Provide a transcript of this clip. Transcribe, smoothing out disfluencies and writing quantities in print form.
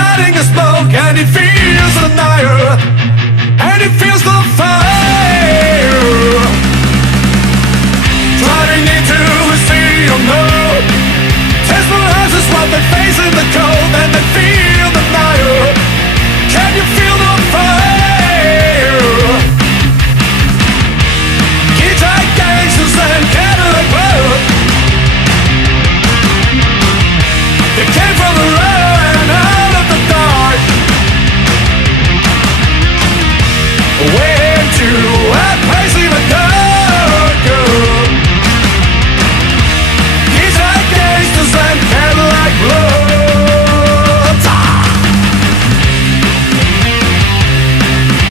lighting a smoke, and he feels the fire, and he feels the fire. Driving into a sea of no. Tesla houses while they face in the cold, and they feel the fire. Can you feel the fire? Guitar gangsters and Cadillac Road. They came from the road and out of the dark. Way to